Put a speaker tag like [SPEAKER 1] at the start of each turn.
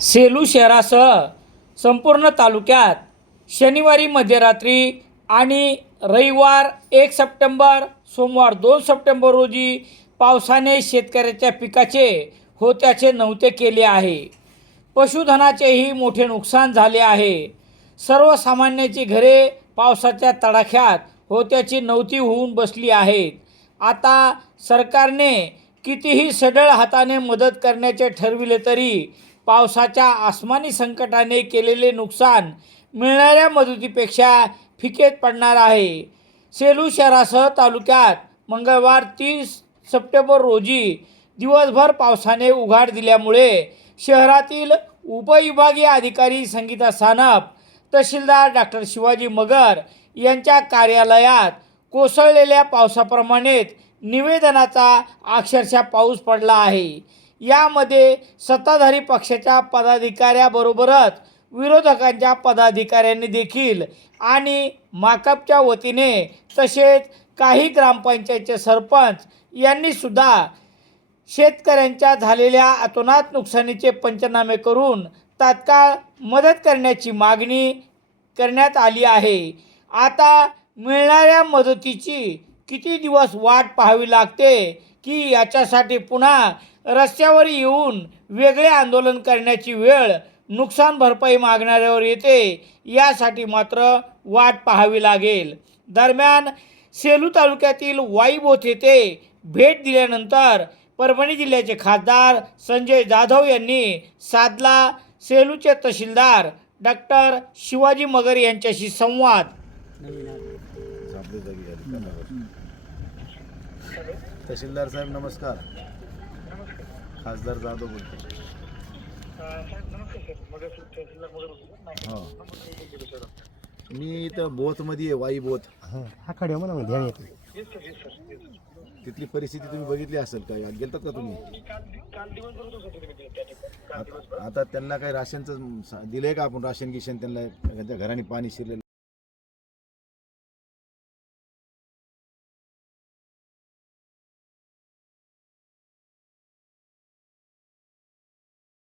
[SPEAKER 1] सेलू शहरासह संपूर्ण तालुक्यात शनिवारी मध्यरात्री आणि रविवार एक सप्टेंबर सोमवार दोन सप्टेंबर रोजी पावसाने शेतकऱ्याच्या पिकाचे होत्याचे नव्हते केले आहे. पशुधनाचेही मोठे नुकसान झाले आहे. सर्वसामान्याची घरे पावसाच्या तडाख्यात होत्याची नव्हती होऊन बसली आहेत. आता सरकारने कितीही सढळ हाताने मदत करण्याचे ठरविले तरी पावसाच्या आसमानी संकटाने केलेले नुकसान मिळणाऱ्या मदतीपेक्षा फिकेत पडणार आहे. सेलू शहरासह तालुक्यात मंगळवार तीस सप्टेंबर रोजी दिवसभर पावसाने उघाड दिल्यामुळे शहरातील उपविभागीय अधिकारी संगीता सानप तहसीलदार डॉक्टर शिवाजी मगर यांच्या कार्यालयात कोसळलेल्या पावसाप्रमाणेच निवेदनाचा अक्षरशः पाऊस पडला आहे. यामध्ये सत्ताधारी पक्षाच्या पदाधिकाऱ्याबरोबरच विरोधकांच्या पदाधिकाऱ्यांनी देखील आणि माकपच्या वतीने तसेच काही ग्रामपंचायतचे सरपंच यांनीसुद्धा शेतकऱ्यांच्या झालेल्या अतोनात नुकसानीचे पंचनामे करून तात्काळ मदत करण्याची मागणी करण्यात आली आहे. आता मिळणाऱ्या मदतीची किती दिवस वाट पाहावी लागते? की याच्यासाठी पुन्हा रस्त्यावर येऊन वेगळे आंदोलन करण्याची वेळ नुकसान भरपाई मागणाऱ्यावर येते यासाठी मात्र वाट पाहावी लागेल. दरम्यान सेलू तालुक्यातील वाईबोथ येथे भेट दिल्यानंतर परभणी जिल्ह्याचे खासदार संजय जाधव यांनी साधला सेलूचे तहसीलदार डॉक्टर शिवाजी मगर यांच्याशी संवाद.
[SPEAKER 2] तहसीलदार साहेब नमस्कार. खासदार जाधव बोलतो. हो. मी इथं बोथमध्ये आहे वाई बोथ.
[SPEAKER 3] हा कडे म्हणा ध्यान येते
[SPEAKER 2] तिथली परिस्थिती तुम्ही बघितली असेल का? गेलतात का तुम्ही? आत- आता त्यांना काही राशनचं दिलंय का आपण राशन गिशन त्यांना? त्यांच्या घराने पाणी शिरलेलं